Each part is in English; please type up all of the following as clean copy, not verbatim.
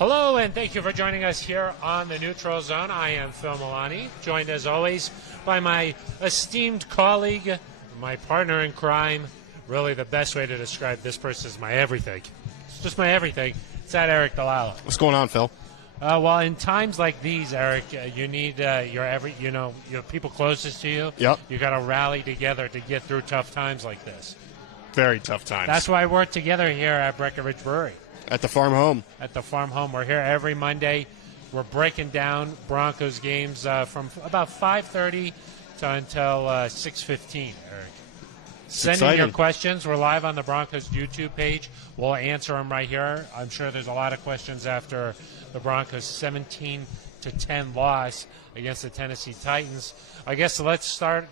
Hello, and thank you for joining us here on the Neutral Zone. I am Phil Milani, joined as always by my esteemed colleague, my partner in crime. Really, the best way to describe this person is my everything. It's just my everything. It's that Aric DiLalla. What's going on, Phil? Well, in times like these, Aric, you need your people closest to you. Yep. You got to rally together to get through tough times like this. Very tough times. That's why we're together here at Breckenridge Brewery. At the farm home. At the farm home. We're here every Monday. We're breaking down Broncos games from about 5:30 until 6:15, Aric. Send in your questions. We're live on the Broncos YouTube page. We'll answer them right here. I'm sure there's a lot of questions after the Broncos' 17-10 loss against the Tennessee Titans. I guess let's start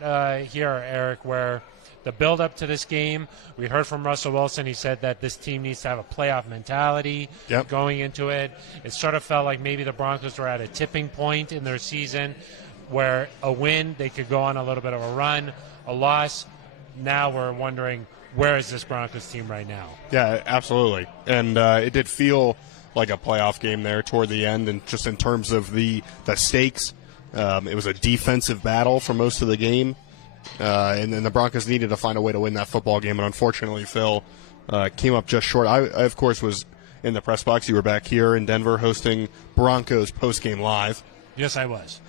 here, Aric, where the build-up to this game, we heard from Russell Wilson. He said that this team needs to have a playoff mentality going into it. It sort of felt like maybe the Broncos were at a tipping point in their season where a win, they could go on a little bit of a run. A loss, now we're wondering, where is this Broncos team right now? Yeah, absolutely. And it did feel like a playoff game there toward the end, and just in terms of the stakes. It was a defensive battle for most of the game. And then the Broncos needed to find a way to win that football game, and unfortunately, Phil came up just short. I, of course, was in the press box. You were back here in Denver hosting Broncos postgame live. Yes, I was.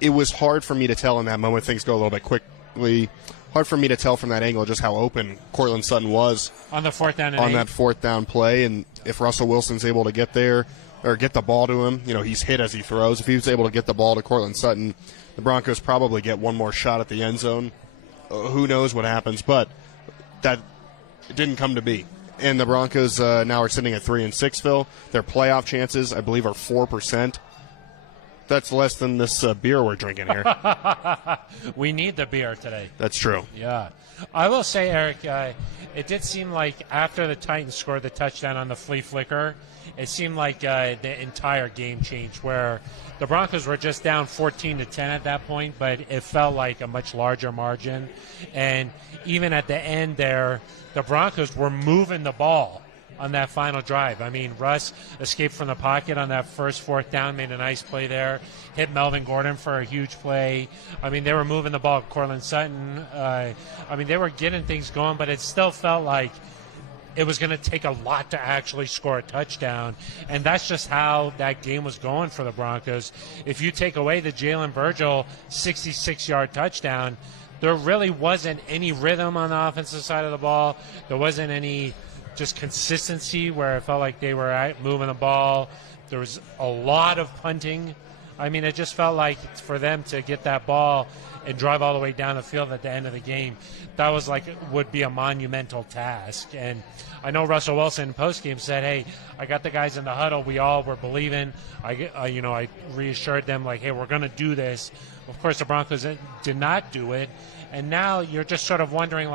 It was hard for me to tell in that moment. Things go a little bit quickly. Hard for me to tell from that angle just how open Courtland Sutton was on the fourth down and on 8. that fourth down play, and if Russell Wilson's able to get there or get the ball to him, he's hit as he throws. If he was able to get the ball to Courtland Sutton, the Broncos probably get one more shot at the end zone. Who knows what happens, but that didn't come to be. And the Broncos now are sitting at 3-6, Phil. Their playoff chances, I believe, are 4%. That's less than this beer we're drinking here. We need the beer today. That's true. Yeah. I will say, Aric, it did seem like after the Titans scored the touchdown on the flea flicker, it seemed like the entire game changed, where the Broncos were just down 14-10 at that point, but it felt like a much larger margin. And even at the end there, the Broncos were moving the ball on that final drive. I mean, Russ escaped from the pocket on that first fourth down, made a nice play there, hit Melvin Gordon for a huge play. I mean, they were moving the ball. Courtland Sutton, they were getting things going, but it still felt like it was going to take a lot to actually score a touchdown, and that's just how that game was going for the Broncos. If you take away the Jalen Virgil 66-yard touchdown, there really wasn't any rhythm on the offensive side of the ball. There wasn't any just consistency where it felt like they were moving the ball. There was a lot of punting. I mean, it just felt like for them to get that ball and drive all the way down the field at the end of the game, that was would be a monumental task. And I know Russell Wilson in postgame said, hey, I got the guys in the huddle. We all were believing. I reassured them, hey, we're going to do this. Of course, the Broncos did not do it. And now you're just sort of wondering,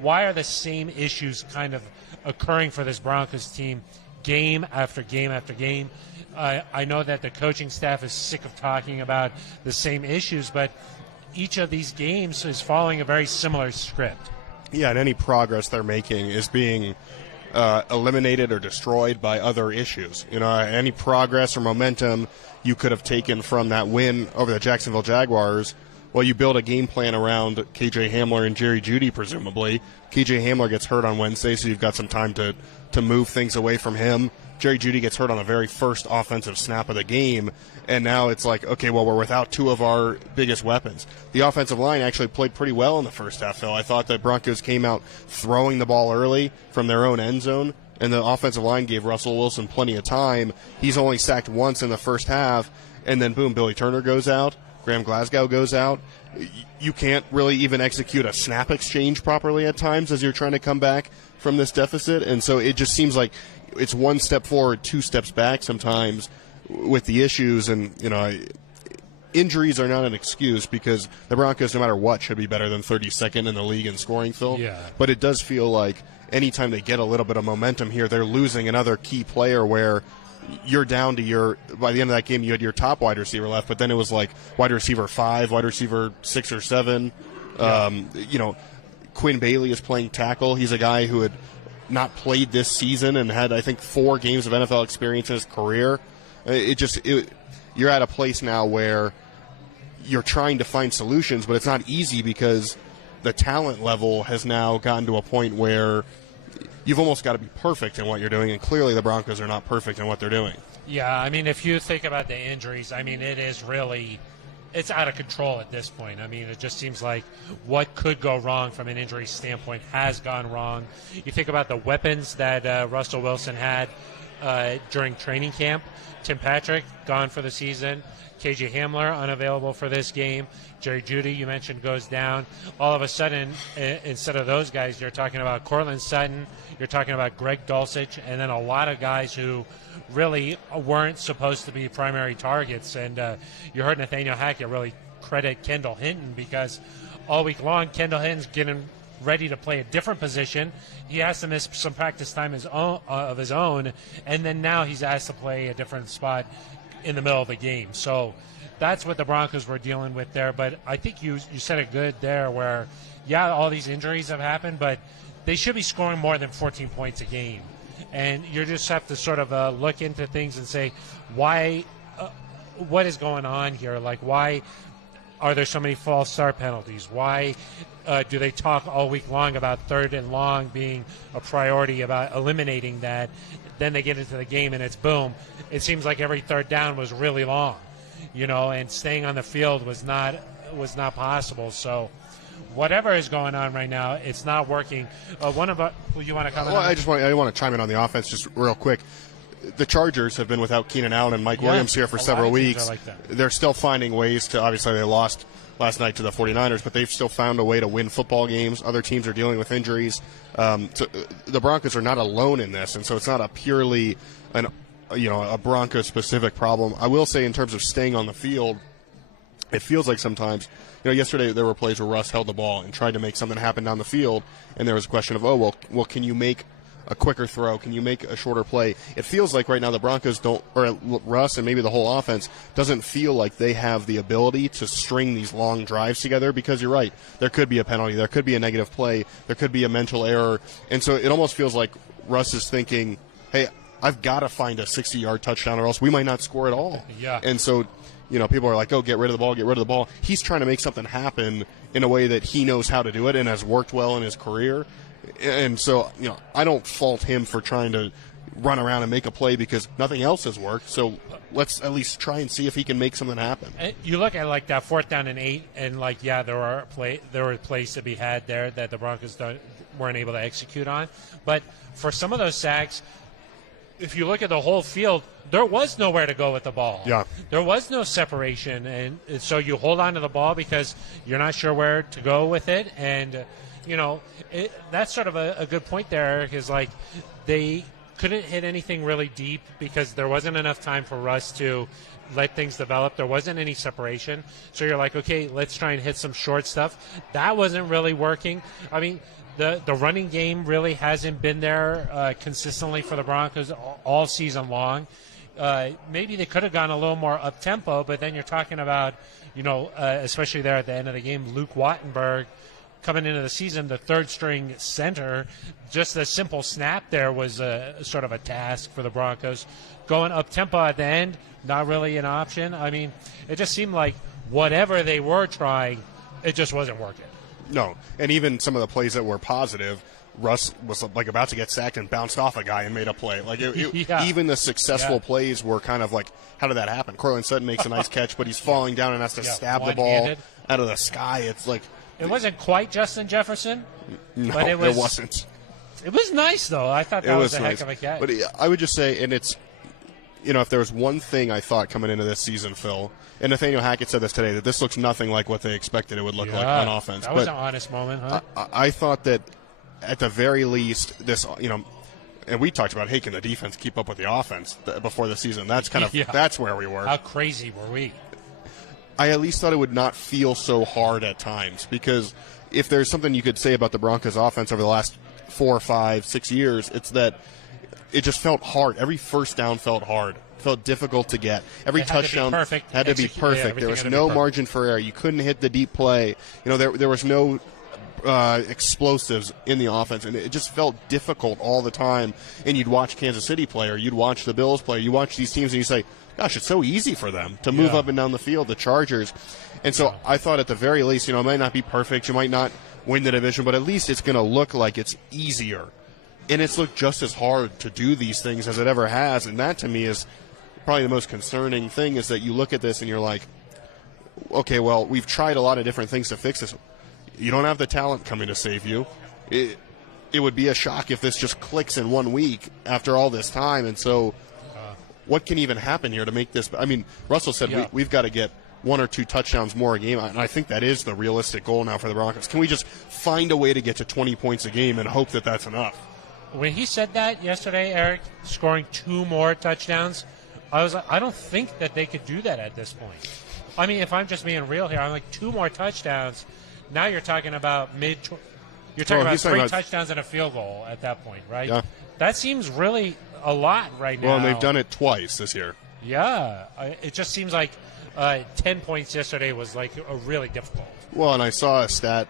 why are the same issues kind of occurring for this Broncos team game after game after game? I know that the coaching staff is sick of talking about the same issues, but each of these games is following a very similar script. Yeah, and any progress they're making is being eliminated or destroyed by other issues. Any progress or momentum you could have taken from that win over the Jacksonville Jaguars, well, you build a game plan around K.J. Hamler and Jerry Jeudy, presumably. K.J. Hamler gets hurt on Wednesday, so you've got some time to move things away from him. Jerry Jeudy gets hurt on the very first offensive snap of the game, and now it's okay, well, we're without two of our biggest weapons. The offensive line actually played pretty well in the first half, Phil. I thought the Broncos came out throwing the ball early from their own end zone, and the offensive line gave Russell Wilson plenty of time. He's only sacked once in the first half, and then, boom, Billy Turner goes out. Graham Glasgow goes out. You can't really even execute a snap exchange properly at times as you're trying to come back from this deficit. And so it just seems like it's one step forward, two steps back sometimes with the issues. And, injuries are not an excuse because the Broncos, no matter what, should be better than 32nd in the league in scoring, Phil. Yeah. But it does feel like anytime they get a little bit of momentum here, they're losing another key player where you're down to by the end of that game, you had your top wide receiver left, but then it was wide receiver 5, wide receiver 6 or 7. Yeah. Quinn Bailey is playing tackle. He's a guy who had not played this season and had, I think, 4 games of NFL experience in his career. You're at a place now where you're trying to find solutions, but it's not easy because the talent level has now gotten to a point where you've almost got to be perfect in what you're doing, and clearly the Broncos are not perfect in what they're doing. Yeah, I mean, if you think about the injuries, I mean, it's out of control at this point. I mean, it just seems like what could go wrong from an injury standpoint has gone wrong. You think about the weapons that Russell Wilson had during training camp. Tim Patrick, gone for the season. KJ Hamler, unavailable for this game. Jerry Jeudy, you mentioned, goes down. All of a sudden, instead of those guys, you're talking about Cortland Sutton, you're talking about Greg Dulcich, and then a lot of guys who really weren't supposed to be primary targets. And you heard Nathaniel Hackett really credit Kendall Hinton because all week long, Kendall Hinton's getting ready to play a different position. He has to miss some practice time of his own, and then now he's asked to play a different spot in the middle of the game. So that's what the Broncos were dealing with there. But I think you said it good there where, yeah, all these injuries have happened, but they should be scoring more than 14 points a game. And you just have to sort of look into things and say, why, what is going on here? Like, why are there so many false start penalties? Why do they talk all week long about 3rd and long being a priority, about eliminating that? Then they get into the game and it's boom. It seems like every 3rd down was really long, and staying on the field was not possible. So whatever is going on right now, it's not working. You want to comment on that? I want to chime in on the offense just real quick. The Chargers have been without Keenan Allen and Mike Williams here for several weeks. Like They're still finding ways to, obviously they lost last night to the 49ers, but they've still found a way to win football games. Other teams are dealing with injuries. So the Broncos are not alone in this, and so it's not a purely a Broncos-specific problem. I will say in terms of staying on the field, it feels like sometimes, yesterday there were plays where Russ held the ball and tried to make something happen down the field, and there was a question of, well, can you make a quicker throw? Can you make a shorter play? It feels like right now the Broncos don't, or Russ and maybe the whole offense doesn't feel like they have the ability to string these long drives together because you're right. There could be a penalty. There could be a negative play. There could be a mental error. And so it almost feels like Russ is thinking, hey, I've got to find a 60-yard touchdown or else we might not score at all. Yeah. And so, people are like, oh, get rid of the ball. He's trying to make something happen in a way that he knows how to do it and has worked well in his career. And so, I don't fault him for trying to run around and make a play because nothing else has worked. So let's at least try and see if he can make something happen. You look at like that 4th down and 8, and there were plays to be had there that the Broncos weren't able to execute on. But for some of those sacks, if you look at the whole field, there was nowhere to go with the ball. Yeah. There was no separation, and so you hold on to the ball because you're not sure where to go with it, and that's sort of a good point there, Eric, is like they couldn't hit anything really deep because there wasn't enough time for Russ to let things develop. There wasn't any separation. So you're like, okay, let's try and hit some short stuff. That wasn't really working. I mean, the running game really hasn't been there consistently for the Broncos all season long. Maybe they could have gone a little more up-tempo, but then you're talking about, especially there at the end of the game, Luke Wattenberg, coming into the season, the 3rd-string center, just a simple snap there was sort of a task for the Broncos. Going up-tempo at the end, not really an option. I mean, it just seemed like whatever they were trying, it just wasn't working. No, and even some of the plays that were positive, Russ was like about to get sacked and bounced off a guy and made a play. Like even the successful plays were kind of like, how did that happen? Cortland Sutton makes a nice catch, but he's falling down and has to stab the ball out of the sky. It's like, it wasn't quite Justin Jefferson. No, but it wasn't. It was nice, though. I thought that was a heck of a catch. But I would just say, and it's, if there was one thing I thought coming into this season, Phil, and Nathaniel Hackett said this today, that this looks nothing like what they expected it would look like on offense. That was an honest moment, huh? I thought that at the very least, this, and we talked about, hey, can the defense keep up with the offense before the season? That's kind of, that's where we were. How crazy were we? I at least thought it would not feel so hard at times, because if there's something you could say about the Broncos offense over the last 4, 5, 6 years, it's that it just felt hard. Every first down felt hard, felt difficult to get. Every touchdown had to be perfect. There was no margin for error. You couldn't hit the deep play. There was no explosives in the offense, and it just felt difficult all the time. And you'd watch Kansas City play, or you'd watch the Bills play, you watch these teams, and you say, gosh, it's so easy for them to move up and down the field, the Chargers. And so I thought at the very least, it might not be perfect, you might not win the division, but at least it's going to look like it's easier. And it's looked just as hard to do these things as it ever has, and that to me is probably the most concerning thing, is that you look at this and you're like, okay, well, we've tried a lot of different things to fix this. You don't have the talent coming to save you. It would be a shock if this just clicks in 1 week after all this time. And so what can even happen here to make this? I mean, Russell said we've got to get 1 or 2 touchdowns more a game, and I think that is the realistic goal now for the Broncos. Can we just find a way to get to 20 points a game and hope that that's enough? When he said that yesterday, Eric, scoring 2 more touchdowns, I was like, I don't think that they could do that at this point. I mean, if I'm just being real here, I'm like 2 more touchdowns. Now you're talking about you're talking about 3 touchdowns and a field goal at that point, right? Yeah. That seems really a lot right now. Well, and they've done it twice this year. Yeah. It just seems like 10 points yesterday was like a really difficult. Well, and I saw a stat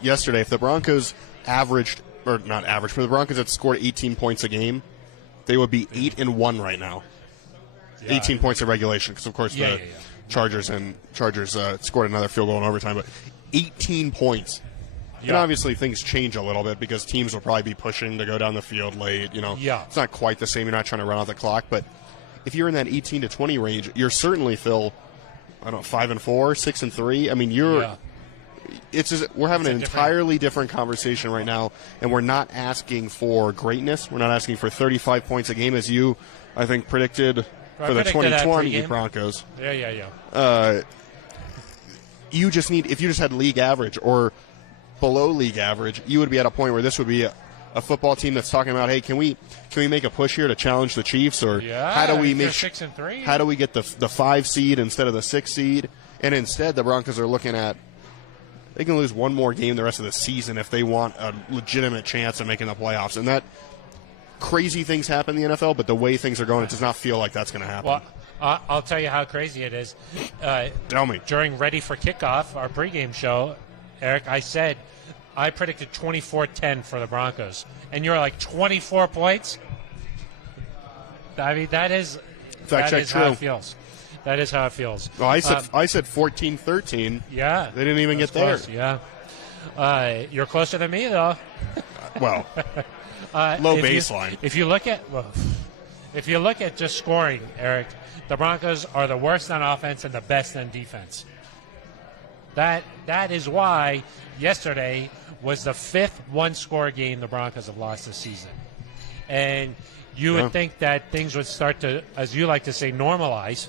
yesterday. If the Broncos averaged, or not average, but the Broncos had scored 18 points a game, they would be 8-1 right now. Yeah. 18 points of regulation, because of course the Chargers scored another field goal in overtime, but 18 points. Yeah. And obviously things change a little bit because teams will probably be pushing to go down the field late. It's not quite the same. You're not trying to run out the clock, but if you're in that 18 to 20 range, you're certainly, Phil, 5-4, 6-3. I mean, we're having an entirely different conversation right now, and we're not asking for greatness. We're not asking for 35 points a game, as you, I think, predicted for the 2020 Broncos. Yeah. You just need, if you just had league average or below league average, you would be at a point where this would be a football team that's talking about, hey, can we make a push here to challenge the Chiefs, or how do we make 6-3? How do we get the 5 seed instead of the 6 seed? And instead, the Broncos are looking at, they can lose 1 more game the rest of the season if they want a legitimate chance of making the playoffs. And that, crazy things happen in the NFL, but the way things are going, it does not feel like that's going to happen. Well, I'll tell you how crazy it is. Tell me. During Ready for Kickoff, our pregame show, Eric, I predicted 24-10 for the Broncos. And you're like, 24 points? I mean, that is true. How it feels. That is how it feels. Well, I said 14-13. Yeah. They didn't even get there. Close, yeah. You're closer than me, though. Well, low baseline. If you look at just scoring, Eric, the Broncos are the worst on offense and the best on defense. That is why yesterday was the 5th 1-score game the Broncos have lost this season. And you would think that things would start to, as you like to say, normalize.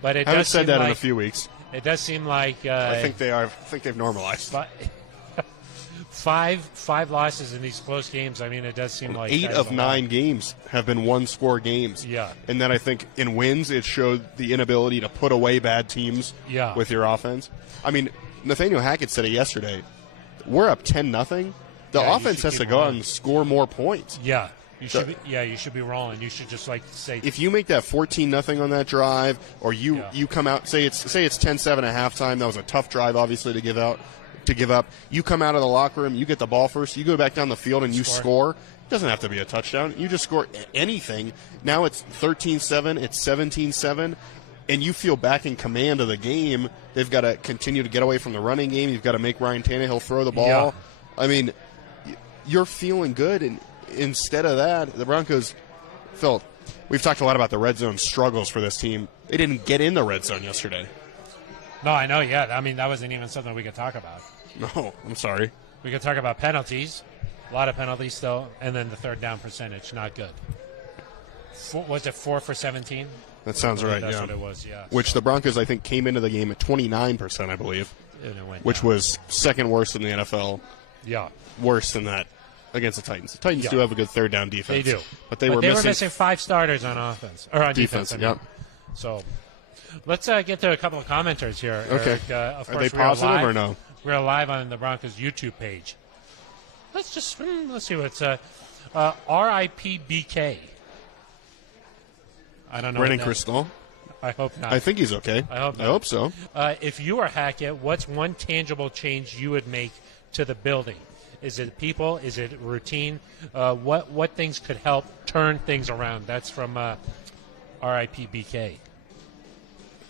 But it I haven't does said seem that like, in a few weeks. It does seem like I think they are. I think they've normalized. Five losses in these close games. I mean, it does seem like 8 of 9 games have been 1-score games. Yeah. And then I think in wins, it showed the inability to put away bad teams with your offense. I mean, Nathaniel Hackett said it yesterday. We're up 10-0. The offense has to go out and score more points. Yeah. You should be rolling. You should just say, if you make that 14-0 on that drive, or you come out, say it's 10-7 at halftime. That was a tough drive, obviously, to give up. You come out of the locker room, you get the ball first, you go back down the field and you score. It doesn't have to be a touchdown. You just score anything. Now it's 13-7, it's 17-7, and you feel back in command of the game. They've got to continue to get away from the running game. You've got to make Ryan Tannehill throw the ball. Yeah. I mean, you're feeling good, and instead of that, the Broncos felt. We've talked a lot about the red zone struggles for this team. They didn't get in the red zone yesterday. No, I know, yeah. I mean, that wasn't even something we could talk about. No, I'm sorry. We could talk about penalties. A lot of penalties still. And then the third down percentage, not good. Was it 4 for 17? That sounds right, That's what it was, yeah. Which the Broncos, I think, came into the game at 29%, I believe. And it went which down. was second worst in the NFL. Yeah. Worse than that against the Titans. The Titans do have a good third down defense. They do. But they were missing 5 starters on offense. Or on defense. I mean. Yep. So let's get to a couple of commenters here. Okay. Eric. Of course, Are they positive or no? We're live on the Broncos YouTube page. Let's see what's RIPBK. I don't know. Brennan Crystal. I hope not. I think he's okay. I hope not. I hope so. If you were Hackett, what's one tangible change you would make to the building? Is it people? Is it routine? What things could help turn things around? That's from RIP BK.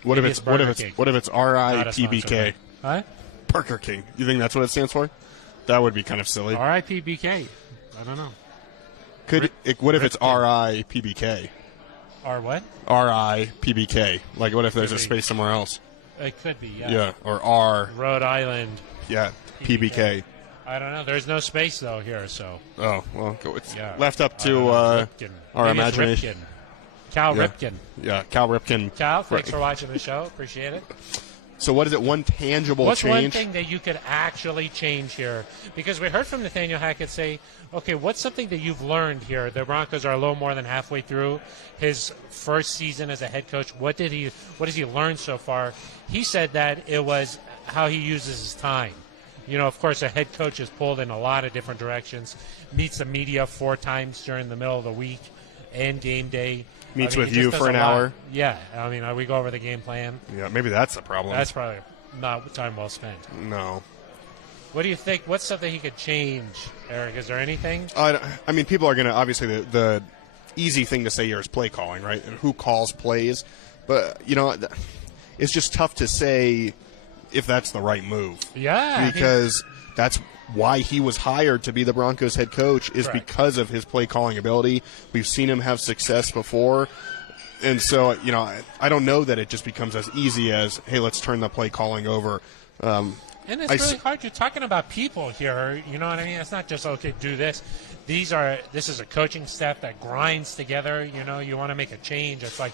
What if it's RIPBK? Huh? Burger King. You think that's what it stands for? That would be kind of silly. RIP BK. I don't know. What if it's RIPBK? R what? RIPBK. Like, what if there's a space somewhere else? It could be, yeah. Yeah, or R. Rhode Island. Yeah, PBK. I don't know. There's no space, though, here, so. Oh, well, it's yeah. left up to our imagination. Cal Ripken. Yeah, Cal Ripken. Cal, thanks for watching the show. Appreciate it. So what is it, one tangible What's change? One thing that you could actually change here? Because we heard from Nathaniel Hackett say, okay, what's something that you've learned here? The Broncos are a little more than halfway through his first season as a head coach. What has he learned so far? He said that it was how he uses his time. You know, of course, a head coach is pulled in a lot of different directions, meets the media 4 times during the middle of the week and game day. Meets with you for an hour. Yeah, I mean, we go over the game plan. Yeah, maybe that's the problem. That's probably not time well spent. No. What do you think? What's something he could change, Eric? Is there anything? I mean, people are going to, obviously, the easy thing to say here is play calling, right? And who calls plays. But, you know, it's just tough to say if that's the right move. Yeah. Because that's why he was hired to be the Broncos head coach, is Correct. because of his play calling ability. We've seen him have success before. And so, you know, I don't know that it just becomes as easy as, hey, let's turn the play calling over. And it's really hard. You're talking about people here. You know what I mean? It's not just, okay, do this. This is a coaching staff that grinds together. You know, you want to make a change. It's like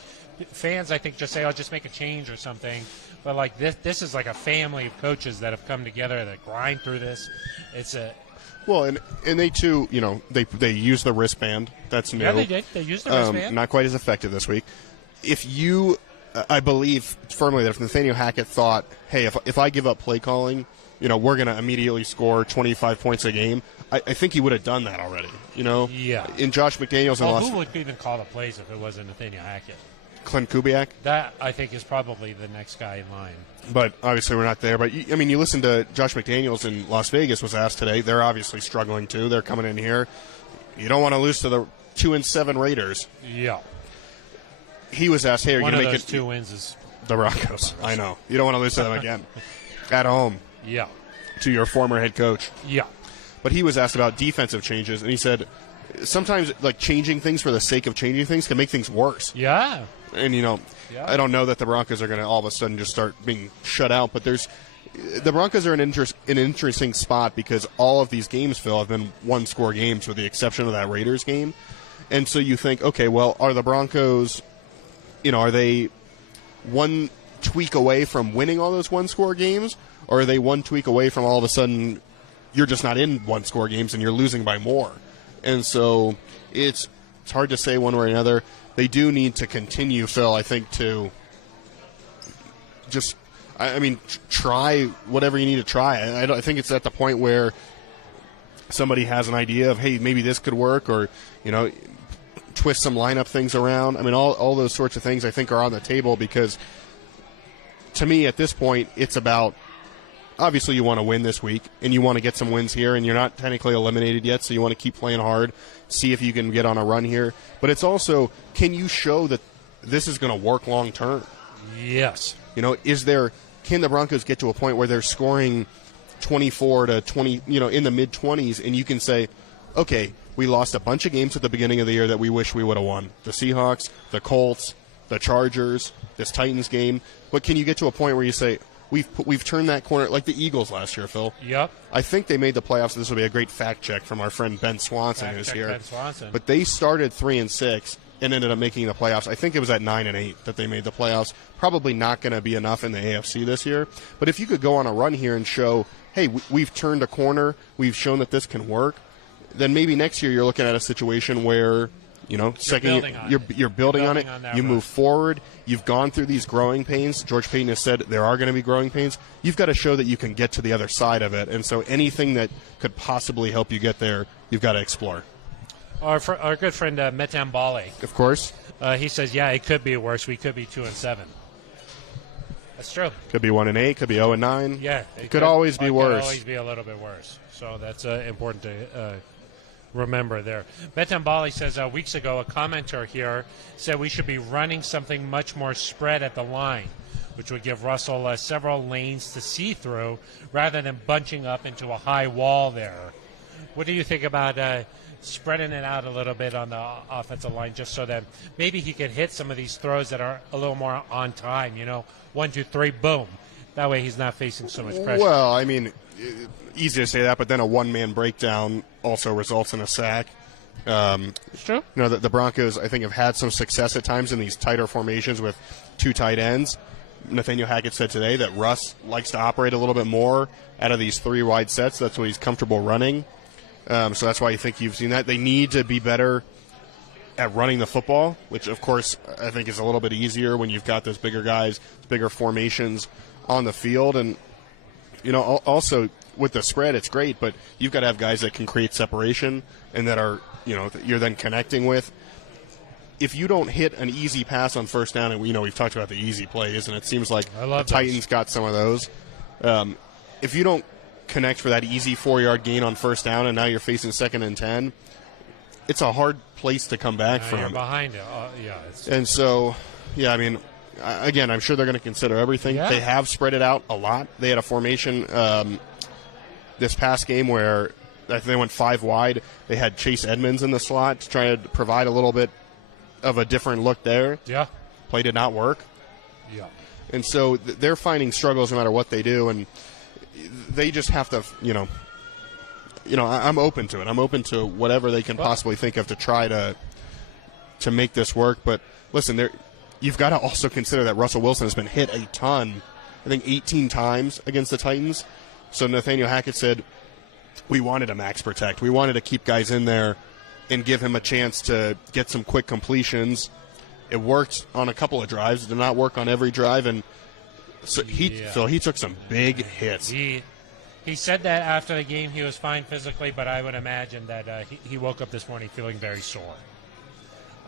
fans, I think, just say, oh, just make a change or something. But, like, this is like a family of coaches that have come together that grind through this. It's a... Well, and they, too, you know, they use the wristband. That's new. Yeah, they did. They used the wristband. Not quite as effective this week. I believe firmly that if Nathaniel Hackett thought, hey, if I give up play calling, you know, we're going to immediately score 25 points a game, I think he would have done that already, you know? Yeah. In Josh McDaniels and who would even call the plays if it wasn't Nathaniel Hackett? Clint Kubiak? That, I think, is probably the next guy in line. But obviously we're not there. But, I mean, you listen to Josh McDaniels in Las Vegas was asked today. They're obviously struggling, too. They're coming in here. You don't want to lose to the 2-7 Raiders. Yeah. He was asked, hey, are you going to make it? 2 wins is the Broncos. I know. You don't want to lose to them again. At home. Yeah. To your former head coach. Yeah. But he was asked about defensive changes, and he said sometimes, like, changing things for the sake of changing things can make things worse. Yeah. And, you know, I don't know that the Broncos are going to all of a sudden just start being shut out, but the Broncos are in an interesting spot because all of these games, Phil, have been one-score games with the exception of that Raiders game. And so you think, okay, well, are the Broncos, you know, are they one tweak away from winning all those one-score games, or are they one tweak away from all of a sudden you're just not in one-score games and you're losing by more? And so it's hard to say one way or another. They do need to continue, Phil, I think, to just, try whatever you need to try. I think it's at the point where somebody has an idea of, hey, maybe this could work, or, you know, twist some lineup things around. I mean, all those sorts of things I think are on the table because, to me, at this point, it's about, obviously you want to win this week, and you want to get some wins here, and you're not technically eliminated yet, so you want to keep playing hard, see if you can get on a run here. But it's also, can you show that this is going to work long term? Yes. You know, can the Broncos get to a point where they're scoring 24 to 20, you know, in the mid-20s, and you can say, okay, we lost a bunch of games at the beginning of the year that we wish we would have won. The Seahawks, the Colts, the Chargers, this Titans game. But can you get to a point where you say, we've turned that corner, like the Eagles last year, Phil? Yep. I think they made the playoffs. This will be a great fact check from our friend Ben Swanson, who's here. Ben Swanson. But they started 3-6 and ended up making the playoffs. I think it was at 9-8 that they made the playoffs. Probably not going to be enough in the AFC this year. But if you could go on a run here and show, hey, we've turned a corner, we've shown that this can work, then maybe next year you're looking at a situation where, you know, you're building on it. You move forward. You've gone through these growing pains. George Payton has said there are going to be growing pains. You've got to show that you can get to the other side of it. And so anything that could possibly help you get there, you've got to explore. Our good friend Metan Bale. Of course. He says, yeah, it could be worse. We could be 2-7. That's true. Could be 1-8, could be 0-9. Yeah, it could always be worse. Could always be a little bit worse. So that's important to remember there. Betan Bali says weeks ago a commenter here said we should be running something much more spread at the line, which would give Russell several lanes to see through rather than bunching up into a high wall there. What do you think about spreading it out a little bit on the offensive line just so that maybe he could hit some of these throws that are a little more on time, 1, 2, 3, boom. That way he's not facing so much pressure. Well, I mean, easy to say that, but then a one-man breakdown also results in a sack. It's true. The Broncos, I think, have had some success at times in these tighter formations with two tight ends. Nathaniel Hackett said today that Russ likes to operate a little bit more out of these three wide sets. That's what he's comfortable running. So that's why you think you've seen that. They need to be better at running the football, which, of course, I think is a little bit easier when you've got those bigger guys, bigger formations on the field. And, also with the spread, it's great, but you've got to have guys that can create separation and that are, that you're then connecting with. If you don't hit an easy pass on first down, and we've talked about the easy plays, and it seems like the Titans got some of those. If you don't connect for that easy 4-yard gain on first down, and now you're facing 2nd and 10, it's a hard place to come back from. You're behind it. And so, again, I'm sure they're going to consider everything. Yeah. They have spread it out a lot. They had a formation this past game where they went 5 wide. They had Chase Edmonds in the slot to try to provide a little bit of a different look there. Yeah. Play did not work. Yeah. And so they're finding struggles no matter what they do, and they just have to, I'm open to it. I'm open to whatever they can possibly think of to try to make this work. But listen, you've got to also consider that Russell Wilson has been hit a ton, I think 18 times against the Titans. So Nathaniel Hackett said, we wanted to max protect. We wanted to keep guys in there and give him a chance to get some quick completions. It worked on a couple of drives. It did not work on every drive, and so he took some big hits. He said that after the game he was fine physically, but I would imagine that he woke up this morning feeling very sore.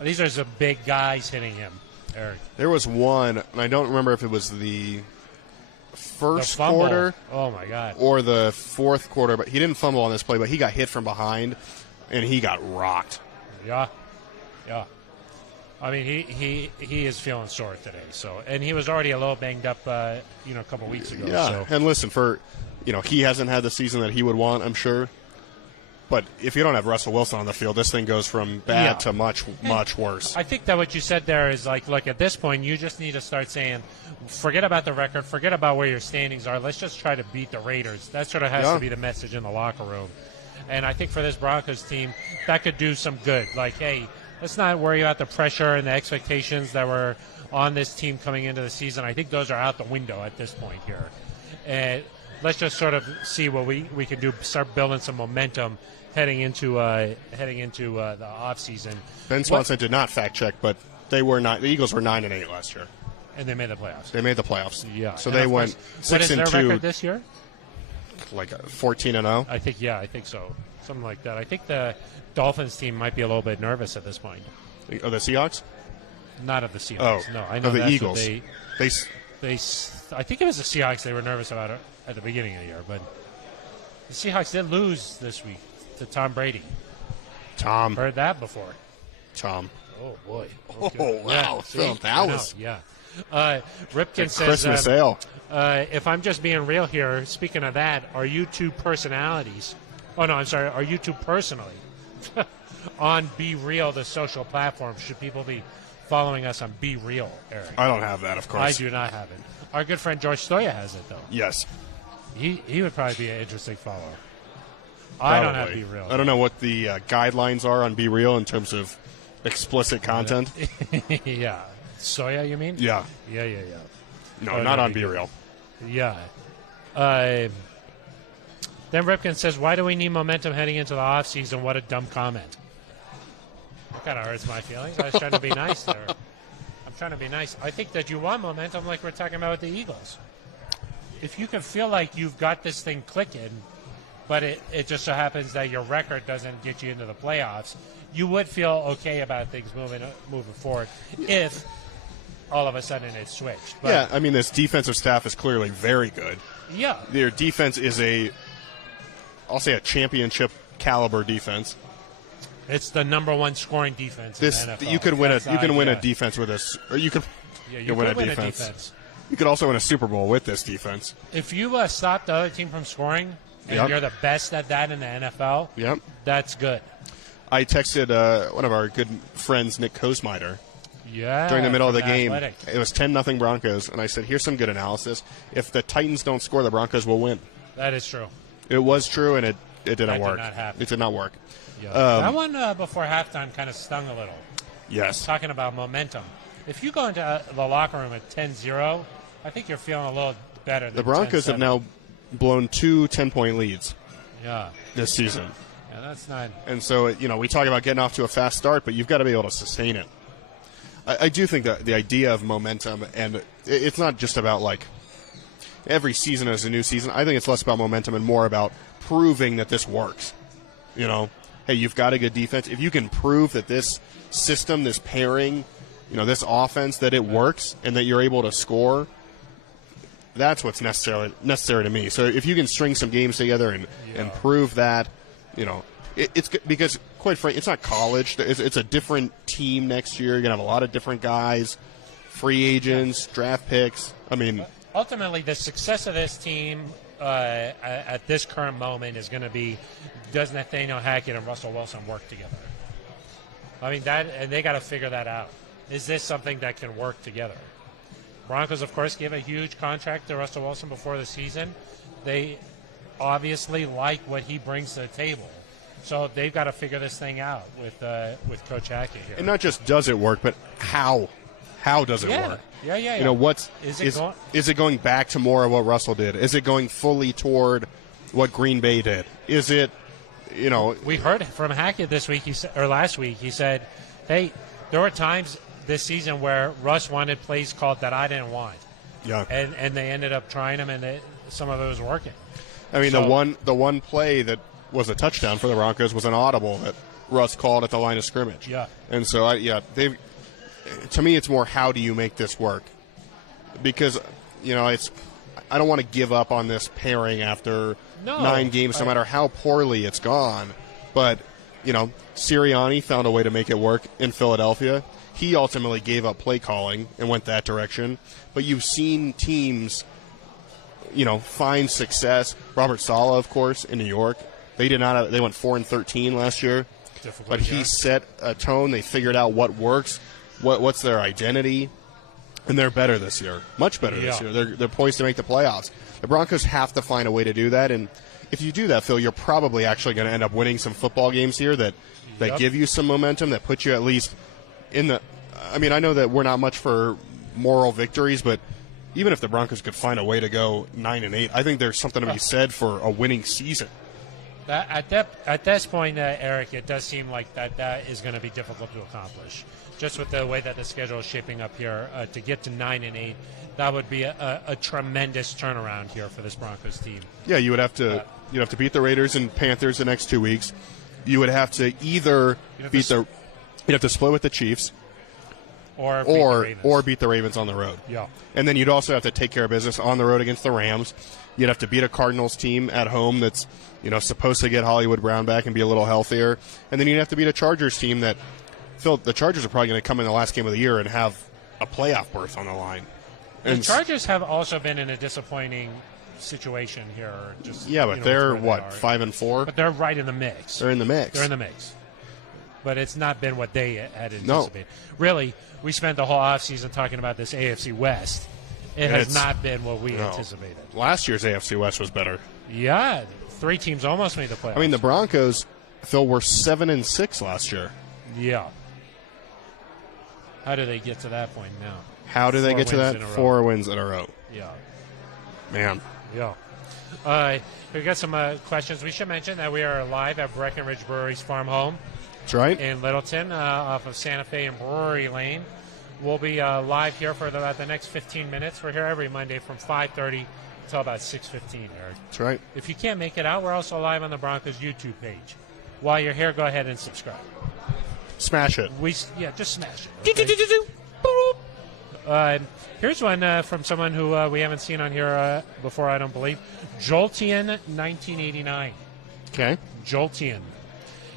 These are some big guys hitting him, Eric. There was one, and I don't remember if it was the first quarter or the fourth quarter, but he didn't fumble on this play, but he got hit from behind, and he got rocked. Yeah. I mean, he is feeling sore today. And he was already a little banged up, a couple weeks ago. Yeah, so. And listen, he hasn't had the season that he would want, I'm sure. But if you don't have Russell Wilson on the field, this thing goes from bad to much, much worse. I think that what you said there is look, at this point, you just need to start saying, forget about the record, forget about where your standings are. Let's just try to beat the Raiders. That sort of has to be the message in the locker room. And I think for this Broncos team, that could do some good. Hey, let's not worry about the pressure and the expectations that were on this team coming into the season. I think those are out the window at this point here. And let's just sort of see what we can do, start building some momentum heading into the offseason. Ben Swanson did not fact check, but they were not. The Eagles were 9-8 last year, and they made the playoffs. They made the playoffs. Yeah. So they went 6-2. What is their record this year? 14-0. I think so. Something like that. I think the Dolphins team might be a little bit nervous at this point. Oh, the Seahawks? Not of the Seahawks. Oh, no, I know the that's Eagles. I think it was the Seahawks they were nervous about it at the beginning of the year, but the Seahawks did lose this week to Tom Brady. Tom. Heard that before. Tom. Oh, boy. Okay. Oh, wow. Yeah, that was... Yeah. Ripken says, Christmas ale. if I'm just being real here, speaking of that, are you two personalities? Oh, no, I'm sorry. Are you two personally on Be Real, the social platform? Should people be following us on Be Real, Eric? I don't have that, of course. I do not have it. Our good friend George Stoya has it, though. Yes. He would probably be an interesting follow. Probably. I don't have Be Real. I don't know what the guidelines are on Be Real in terms of explicit content. Yeah. Soya, you mean? Yeah. Yeah. No, not on Be Real. Yeah. Then Ripken says, why do we need momentum heading into the offseason? What a dumb comment. That kind of hurts my feelings. I was trying to be nice there. I'm trying to be nice. I think that you want momentum like we're talking about with the Eagles. If you can feel like you've got this thing clicking, but it just so happens that your record doesn't get you into the playoffs, you would feel okay about things moving forward if all of a sudden it switched. But, yeah, I mean, this defensive staff is clearly very good. Yeah. Their defense is I'll say a championship caliber defense. It's the number one scoring defense in the NFL. You could win a defense with this, or you could win a defense. You could also win a Super Bowl with this defense. If you stop the other team from scoring, and you're the best at that in the NFL, that's good. I texted one of our good friends, Nick Kosmider, during the middle of the game. Athletic. It was 10-0 Broncos, and I said, here's some good analysis. If the Titans don't score, the Broncos will win. That is true. It was true, and it didn't work. Did not happen. It did not work. Yeah. That one before halftime kind of stung a little. Yes. Talking about momentum. If you go into the locker room at 10-0, I think you're feeling a little better than the Broncos 10-7. have now blown 2 10-point leads this season. Yeah, that's not. And so, we talk about getting off to a fast start, but you've got to be able to sustain it. I do think that the idea of momentum, and it's not just about like every season is a new season. I think it's less about momentum and more about proving that this works. Hey, you've got a good defense. If you can prove that this system, this pairing, this offense, that it works and that you're able to score, that's what's necessary to me. So if you can string some games together and prove that, it's because, quite frankly, it's not college. It's a different team next year. You're going to have a lot of different guys, free agents, draft picks. I mean, ultimately, the success of this team at this current moment is going to be, does Nathaniel Hackett and Russell Wilson work together? I mean, and they got to figure that out. Is this something that can work together? Broncos, of course, gave a huge contract to Russell Wilson before the season. They obviously like what he brings to the table. So they've got to figure this thing out with Coach Hackett here. And not just does it work, but how? How does it work? Yeah. Is it going back to more of what Russell did? Is it going fully toward what Green Bay did? Is it, We heard from Hackett this week, last week. He said, hey, there were times this season where Russ wanted plays called that I didn't want. Yeah. And they ended up trying them, and some of it was working. I mean, the one play that was a touchdown for the Broncos was an audible that Russ called at the line of scrimmage. Yeah. And so, to me, it's more how do you make this work? Because, I don't want to give up on this pairing after 9 games, no matter how poorly it's gone. But, Sirianni found a way to make it work in Philadelphia. He ultimately gave up play calling and went that direction. But you've seen teams, find success. Robert Saleh, of course, in New York. They did not. They went 4-13 last year. But he set a tone. They figured out what works, what's their identity, and they're better this year. Much better this year. They're poised to make the playoffs. The Broncos have to find a way to do that, and if you do that, Phil, you're probably actually going to end up winning some football games here that give you some momentum, that put you at least in the. I mean, I know that we're not much for moral victories, but even if the Broncos could find a way to go 9-8, I think there's something to be said for a winning season. At this point, Eric, it does seem like that is going to be difficult to accomplish. Just with the way that the schedule is shaping up here, to get to 9-8, that would be a tremendous turnaround here for this Broncos team. Yeah, you would have to beat the Raiders and Panthers the next 2 weeks. You would have to either you'd have to split with the Chiefs, or beat the Ravens on the road. Yeah, and then you'd also have to take care of business on the road against the Rams. You'd have to beat a Cardinals team at home that's supposed to get Hollywood Brown back and be a little healthier, and then you'd have to beat a Chargers team that. Phil, the Chargers are probably going to come in the last game of the year and have a playoff berth on the line. And the Chargers have also been in a disappointing situation here. But they're 5-4. But they're right in the mix. They're in the mix. But it's not been what they had anticipated. No. Really, we spent the whole offseason talking about this AFC West. It has not been what we anticipated. Last year's AFC West was better. Yeah, 3 teams almost made the playoffs. I mean, the Broncos, Phil, were 7-6 last year. Yeah. How do they get to that point now? How do they get to that? 4 wins in a row. Yeah. Man. Yeah. We've got some questions. We should mention that we are live at Breckenridge Brewery's farm home. That's right. In Littleton, off of Santa Fe and Brewery Lane. We'll be live here for about the next 15 minutes. We're here every Monday from 5:30 until about 6:15, Eric. That's right. If you can't make it out, we're also live on the Broncos YouTube page. While you're here, go ahead and subscribe. Smash it. Just smash it. Okay? Here's one from someone who we haven't seen on here before, I don't believe. Joltian 1989. Okay. Joltian.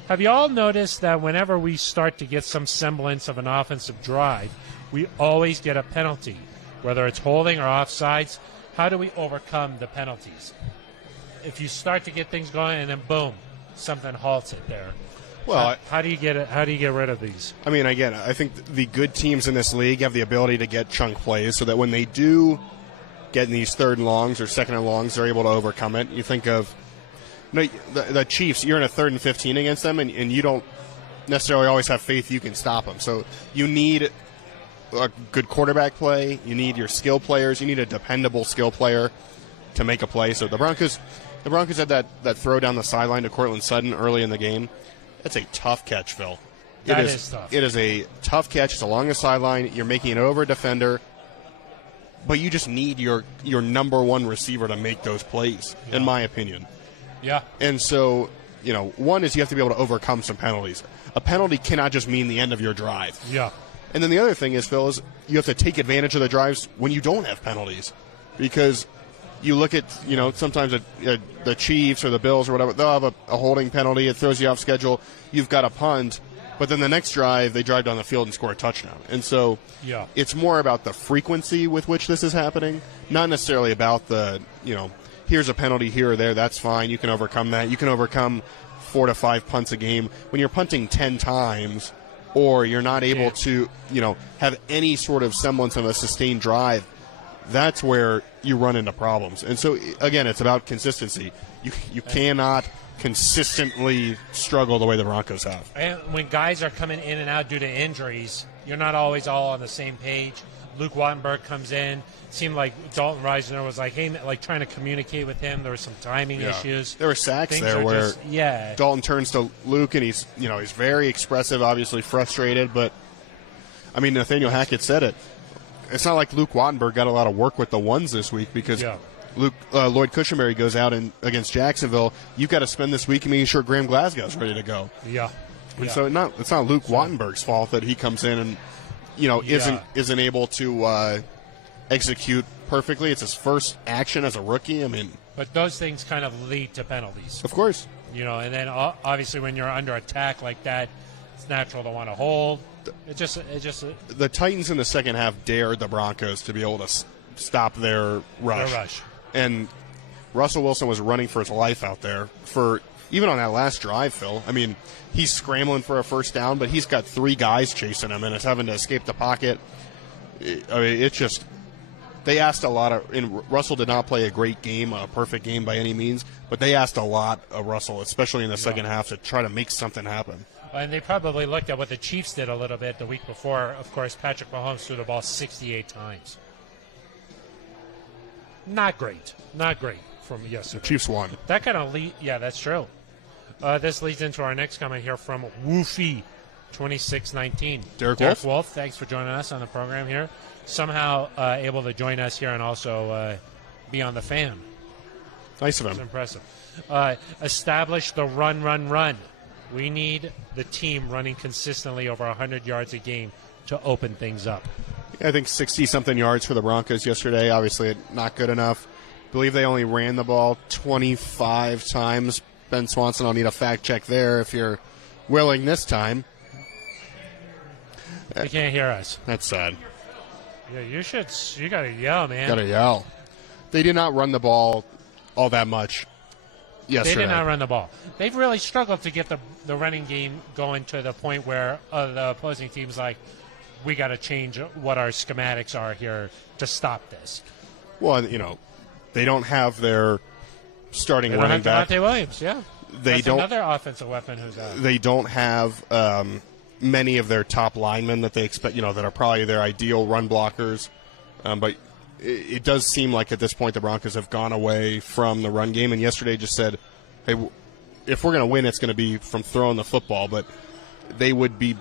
Have you all noticed that whenever we start to get some semblance of an offensive drive, we always get a penalty, whether it's holding or offsides? How do we overcome the penalties? If you start to get things going and then boom, something halts it there. Well, how do you get it? How do you get rid of these? I mean, again, I think the good teams in this league have the ability to get chunk plays so that when they do get in these third and longs or second and longs, they're able to overcome it. You think of the Chiefs, you're in a 3rd and 15 against them, and you don't necessarily always have faith you can stop them. So you need a good quarterback play. You need your skill players. You need a dependable skill player to make a play. So the Broncos had that throw down the sideline to Cortland Sutton early in the game. That's a tough catch, Phil. That is tough. It is a tough catch. It's along the sideline. You're making it over a defender. But you just need your number one receiver to make those plays, in my opinion. Yeah. And so, one is you have to be able to overcome some penalties. A penalty cannot just mean the end of your drive. Yeah. And then the other thing is, Phil, is you have to take advantage of the drives when you don't have penalties. Because you look at, sometimes the Chiefs or the Bills or whatever, they'll have a holding penalty. It throws you off schedule. You've got a punt. But then the next drive, they drive down the field and score a touchdown. And so it's more about the frequency with which this is happening, not necessarily about the, here's a penalty here or there. That's fine. You can overcome that. You can overcome 4 to 5 punts a game. When you're punting 10 times or you're not able to, have any sort of semblance of a sustained drive, that's where you run into problems. And so, again, it's about consistency. You cannot consistently struggle the way the Broncos have. And when guys are coming in and out due to injuries, you're not always all on the same page. Luke Wattenberg comes in. It seemed like Dalton Reisner was trying to communicate with him. There were some timing issues. There were sacks there where Dalton turns to Luke and he's very expressive, obviously frustrated, but I mean, Nathaniel Hackett said it. It's not like Luke Wattenberg got a lot of work with the ones this week because Lloyd Cushenberry goes out against Jacksonville. You've got to spend this week making sure Graham Glasgow's ready to go. Yeah. And so it's not Luke Wattenberg's fault that he comes in and isn't able to execute perfectly. It's his first action as a rookie. I mean, but those things kind of lead to penalties. Of course. And then obviously when you're under attack like that, it's natural to want to hold. The Titans in the second half dared the Broncos to be able to stop their rush. And Russell Wilson was running for his life out there even on that last drive, Phil. I mean, he's scrambling for a first down, but he's got 3 guys chasing him and is having to escape the pocket. I mean, it's just they asked a lot and Russell did not play a great game, a perfect game by any means, but they asked a lot of Russell, especially in the second half, to try to make something happen. And they probably looked at what the Chiefs did a little bit the week before. Of course, Patrick Mahomes threw the ball 68 times. Not great from yesterday. The Chiefs won. That kind of that's true. This leads into our next comment here from Woofy 2619. Derek Wolf, thanks for joining us on the program here. Somehow able to join us here and also be on the fan. Nice of him. It's impressive. Establish the run. We need the team running consistently over 100 yards a game to open things up. I think 60-something yards for the Broncos yesterday. Obviously, not good enough. I believe they only ran the ball 25 times. Ben Swanson, I'll need a fact check there if you're willing this time. They can't hear us. That's sad. Yeah, you got to yell, man. Got to yell. They did not run the ball all that much yesterday. They did not run the ball. They've really struggled to get the running game going to the point where the opposing team's like, we got to change what our schematics are here to stop this. Well, they don't have their starting running back. Devontae Williams, yeah. That's another offensive weapon who's out. They don't have many of their top linemen that they expect, that are probably their ideal run blockers. But it does seem like at this point the Broncos have gone away from the run game. And yesterday just said, hey, if we're going to win, it's going to be from throwing the football. But they would be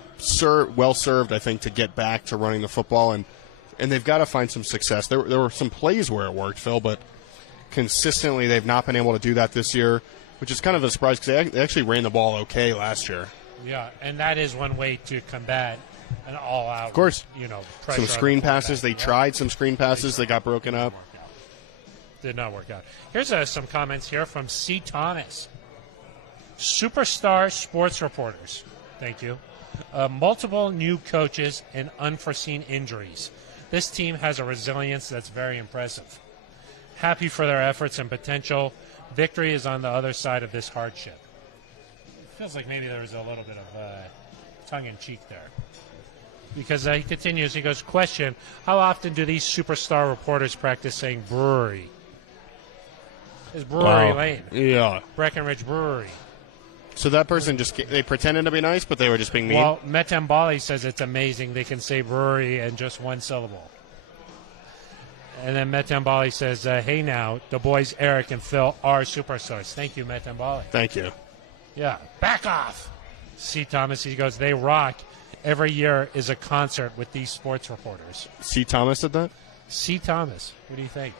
well served, I think, to get back to running the football. And they've got to find some success. There were some plays where it worked, Phil, but consistently they've not been able to do that this year, which is kind of a surprise because they actually ran the ball okay last year. Yeah, and that is one way to combat an all-out, of course, pressure. Some screen passes. They tried some screen passes. They got broken up. Did not work out. Here's some comments here from C. Thomas. Superstar sports reporters. Thank you. Multiple new coaches and unforeseen injuries. This team has a resilience that's very impressive. Happy for their efforts and potential. Victory is on the other side of this hardship. It feels like maybe there was a little bit of tongue-in-cheek there. Because he continues, he goes, question, how often do these superstar reporters practice saying brewery? Is Brewery Lane. Yeah. Breckenridge Brewery. So that person they pretended to be nice, but they were just being mean? Well, Metambali says it's amazing they can say brewery in just one syllable. And then Metambali says, hey now, the boys Eric and Phil are superstars. Thank you, Metambali. Thank you. Yeah, back off. C. Thomas, he goes, they rock. Every year is a concert with these sports reporters. C. Thomas did that? C. Thomas, what do you think?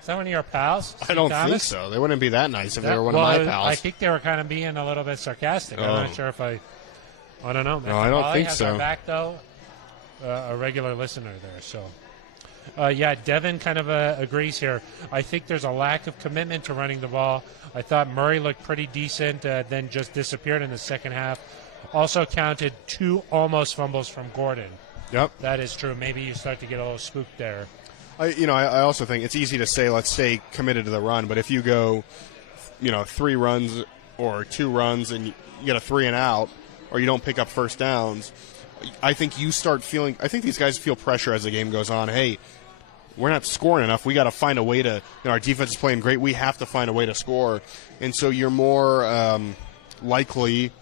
Is that one of your pals? I don't think so. They wouldn't be that nice if they were one of my pals. I think they were kind of being a little bit sarcastic. I'm not sure if I don't know. No, I don't think so. Our back, though, a regular listener there. So, Devin kind of agrees here. I think there's a lack of commitment to running the ball. I thought Murray looked pretty decent, then just disappeared in the second half. Also counted 2 almost fumbles from Gordon. Yep. That is true. Maybe you start to get a little spooked there. I also think it's easy to say, let's stay committed to the run, but if you go, 3 runs or 2 runs and you get a 3 and out, or you don't pick up first downs, I think these guys feel pressure as the game goes on. Hey, we're not scoring enough. We got to find a way to, our defense is playing great. We have to find a way to score. And so you're more likely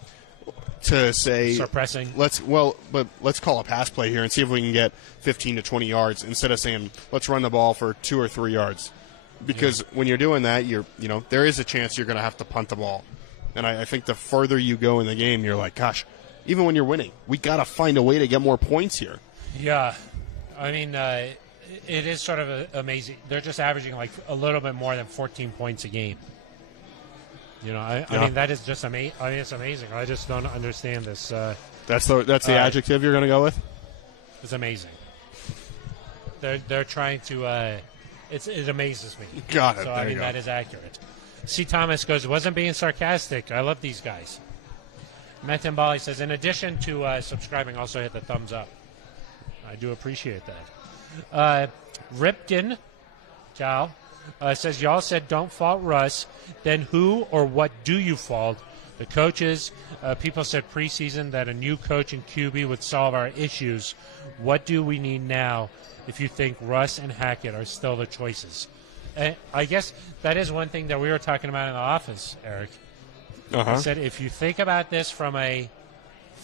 to say suppressing. Let's call a pass play here and see if we can get 15 to 20 yards instead of saying let's run the ball for 2 or 3 yards, because when you're doing that, there is a chance you're going to have to punt the ball. And I think the further you go in the game, you're like, gosh, even when you're winning, we got to find a way to get more points here. Yeah, I mean, it is sort of amazing. They're just averaging like a little bit more than 14 points a game. I mean, that is just amazing. I mean, it's amazing. I just don't understand this. That's the adjective you're going to go with? It's amazing. They're trying to. It amazes me. Got it. So I mean, that is accurate. C. Thomas goes, wasn't being sarcastic. I love these guys. Metambali says, in addition to subscribing, also hit the thumbs up. I do appreciate that. Ripken, Cal. Says, y'all said don't fault Russ. Then who or what do you fault? The coaches. People said preseason that a new coach and QB would solve our issues. What do we need now if you think Russ and Hackett are still the choices? And I guess that is one thing that we were talking about in the office, Eric. Uh-huh. I said if you think about this from a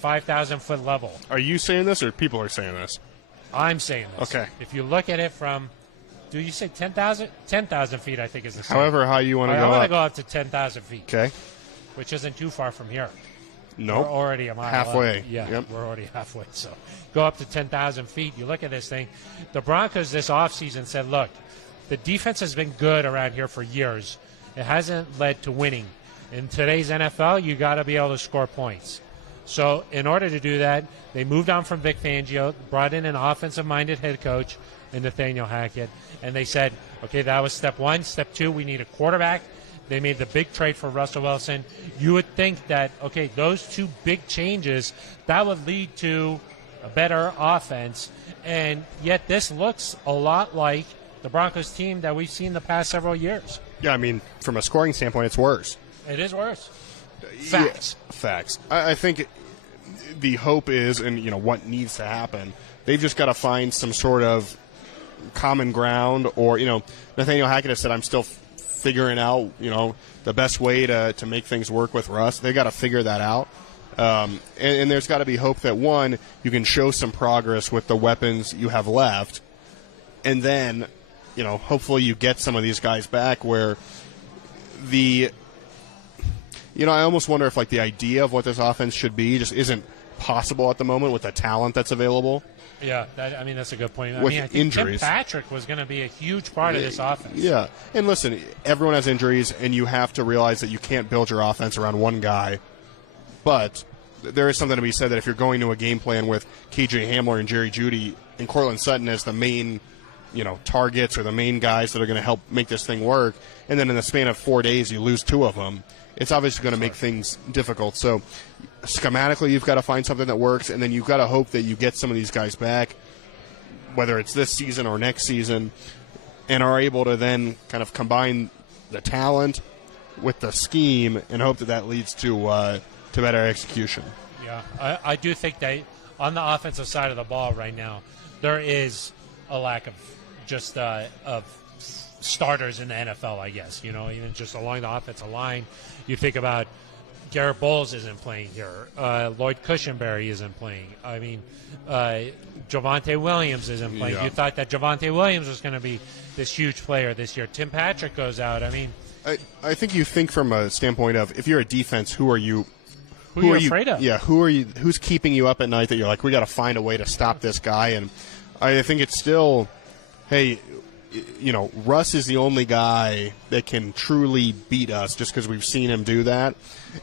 5,000-foot level. Are you saying this or people are saying this? I'm saying this. Okay. If you look at it from... Do you say 10,000? 10,000 feet, I think, is the same. However high you want to go up. I want to go up to 10,000 feet. Okay. Which isn't too far from here. No. We're already a mile halfway. up. Yeah, yep. We're already halfway. So go up to 10,000 feet. You look at this thing. The Broncos this offseason said, look, the defense has been good around here for years. It hasn't led to winning. In today's NFL, you got to be able to score points. So in order to do that, they moved on from Vic Fangio, brought in an offensive-minded head coach in Nathaniel Hackett, and they said, okay, that was step 1. Step 2, we need a quarterback. They made the big trade for Russell Wilson. You would think that, okay, those 2 big changes, that would lead to a better offense, and yet this looks a lot like the Broncos team that we've seen the past several years. Yeah, I mean, from a scoring standpoint, it's worse. It is worse. Facts. Yeah, facts. I think the hope is, and what needs to happen, they've just got to find some sort of common ground, or Nathaniel Hackett has said, I'm still figuring out the best way to make things work with Russ. They've got to figure that out, and there's got to be hope that, one, you can show some progress with the weapons you have left, and then hopefully you get some of these guys back where I almost wonder if the idea of what this offense should be just isn't possible at the moment with the talent that's available. Yeah, that's a good point. With I think injuries. Tim Patrick was going to be a huge part of this offense. Yeah, and listen, everyone has injuries, and you have to realize that you can't build your offense around one guy. But there is something to be said that if you're going to a game plan with KJ Hamler and Jerry Jeudy and Cortland Sutton as the main, targets or the main guys that are going to help make this thing work, and then in the span of 4 days you lose two of them, it's obviously going to make things difficult. So schematically you've got to find something that works, and then you've got to hope that you get some of these guys back, whether it's this season or next season, and are able to then kind of combine the talent with the scheme and hope that leads to better execution. Yeah, I do think that on the offensive side of the ball right now, there is a lack of just of starters in the NFL, I guess. Even just along the offensive line, you think about Garrett Bowles isn't playing here. Lloyd Cushenberry isn't playing. I mean, Javonte Williams isn't playing. Yeah. You thought that Javonte Williams was going to be this huge player this year. Tim Patrick goes out. I mean, I think you think from a standpoint of, if you're a defense, who are you afraid of? Yeah, who's keeping you up at night that you're like, we got to find a way to stop this guy? And I think it's still, hey, Russ is the only guy that can truly beat us just because we've seen him do that.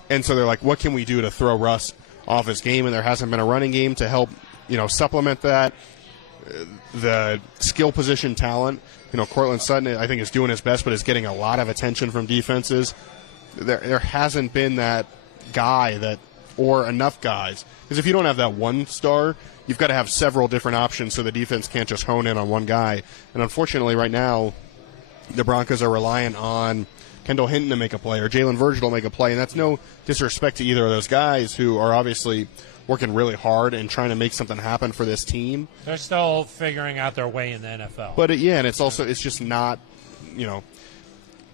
And so they're like, what can we do to throw Russ off his game? And there hasn't been a running game to help, supplement that. The skill position talent, Cortland Sutton, I think, is doing his best, but is getting a lot of attention from defenses. There hasn't been that guy or enough guys. Because if you don't have that one star, you've got to have several different options so the defense can't just hone in on one guy. And unfortunately, right now, the Broncos are reliant on Kendall Hinton to make a play or Jalen Virgil to make a play. And that's no disrespect to either of those guys who are obviously working really hard and trying to make something happen for this team. They're still figuring out their way in the NFL. But, and it's just not,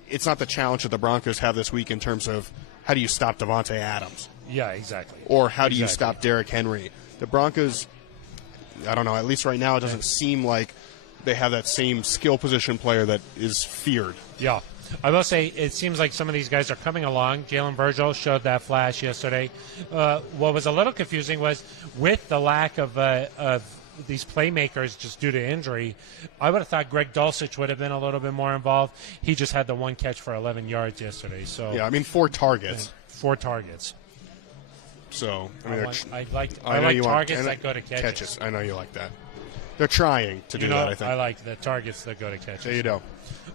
it's not the challenge that the Broncos have this week in terms of how do you stop Devontae Adams? Yeah, exactly. Or how do you stop Derrick Henry? The Broncos, I don't know, at least right now it doesn't seem like they have that same skill position player that is feared. Yeah. I will say it seems like some of these guys are coming along. Jalen Virgil showed that flash yesterday. What was a little confusing was with the lack of these playmakers just due to injury, I would have thought Greg Dulcich would have been a little bit more involved. He just had the one catch for 11 yards yesterday. So yeah, I mean 4 targets. 4 targets. So I like targets that go to catches. I know you like that. They're trying to do that, I think. I like the targets that go to catches. There you go.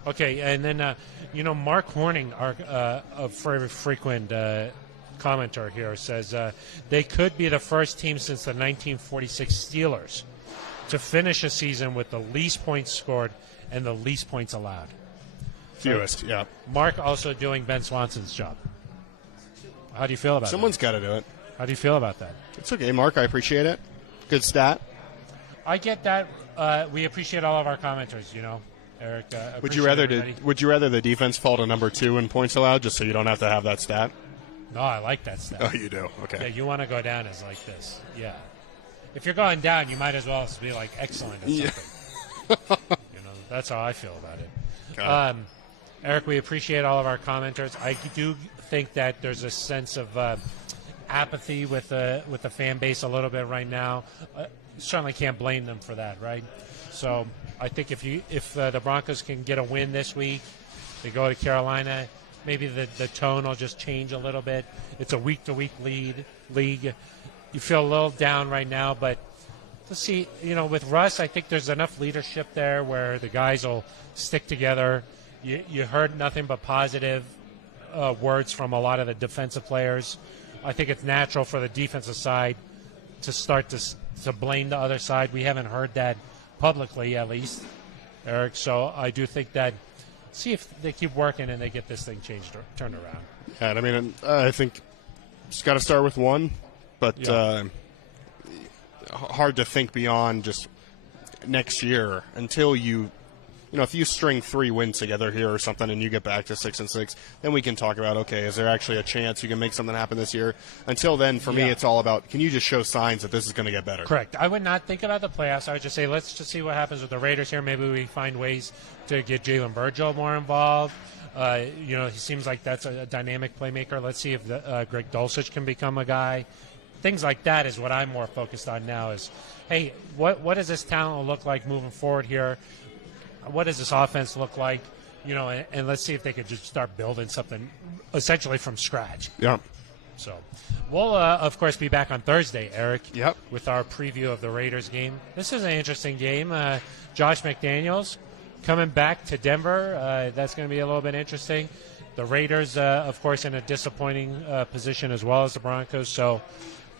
Okay, and then, Mark Horning, a very frequent commenter here, says they could be the first team since the 1946 Steelers to finish a season with the least points scored and the least points allowed. Fewest, yeah. Mark also doing Ben Swanson's job. How do you feel about Someone's got to do it. How do you feel about that? It's okay, Mark. I appreciate it. Good stat. I get that. We appreciate all of our commenters, Eric. Would you rather the defense fall to number 2 in points allowed just so you don't have to have that stat? No, I like that stat. Oh, you do? Okay. Yeah, you want to go down as like this. Yeah. If you're going down, you might as well be like excellent or something. Yeah. That's how I feel about it. Got it. Eric, we appreciate all of our commenters. I do think that there's a sense of apathy with the fan base a little bit right now. Certainly can't blame them for that, right? So I think if the Broncos can get a win this week, they go to Carolina, maybe the tone will just change a little bit. It's a week-to-week league. You feel a little down right now, but let's see. With Russ, I think there's enough leadership there where the guys will stick together. You heard nothing but positive words from a lot of the defensive players. I think it's natural for the defensive side to start to blame the other side. We haven't heard that publicly, at least, Eric. So I do think that see if they keep working and they get this thing changed or turned around. Yeah, I mean, I think it's got to start with one, but hard to think beyond just next year until if you string 3 wins together here or something and you get back to 6-6, then we can talk about, okay, is there actually a chance you can make something happen this year? Until then, for me, it's all about, can you just show signs that this is going to get better? Correct. I would not think about the playoffs. I would just say, let's just see what happens with the Raiders here. Maybe we find ways to get Jalen Virgil more involved. He seems like that's a dynamic playmaker. Let's see if Greg Dulcich can become a guy. Things like that is what I'm more focused on now is, hey, what does this talent look like moving forward here? What does this offense look like? And let's see if they could just start building something essentially from scratch. Yeah. So we'll, of course, be back on Thursday, Eric, Yep. with our preview of the Raiders game. This is an interesting game. Josh McDaniels coming back to Denver. That's going to be a little bit interesting. The Raiders, of course, in a disappointing position as well as the Broncos. So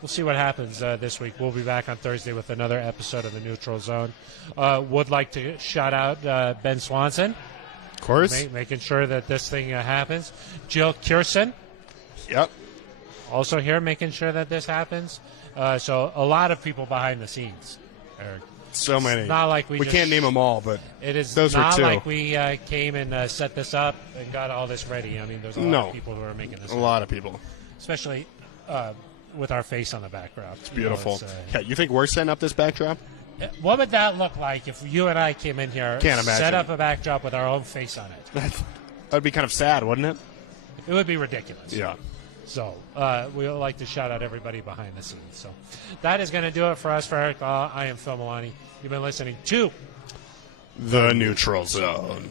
we'll see what happens this week. We'll be back on Thursday with another episode of the Neutral Zone. Would like to shout out Ben Swanson. Of course. Making sure that this thing happens. Jill Kierson. Yep. Also here, making sure that this happens. So a lot of people behind the scenes, Eric. So many. It's not like we can't name them all, but it is those not were two. like we came and set this up and got all this ready. I mean, there's a lot of people who are making this. A lot of people, especially with our face on the background. It's beautiful. You think we're setting up this backdrop? What would that look like if you and I came in here, Can't imagine. set up a backdrop with our own face on it? That'd be kind of sad, wouldn't it? It would be ridiculous. Yeah. So we would like to shout out everybody behind the scenes. So that is going to do it for us, for Eric. I am Phil Milani. You've been listening to The Neutral Zone.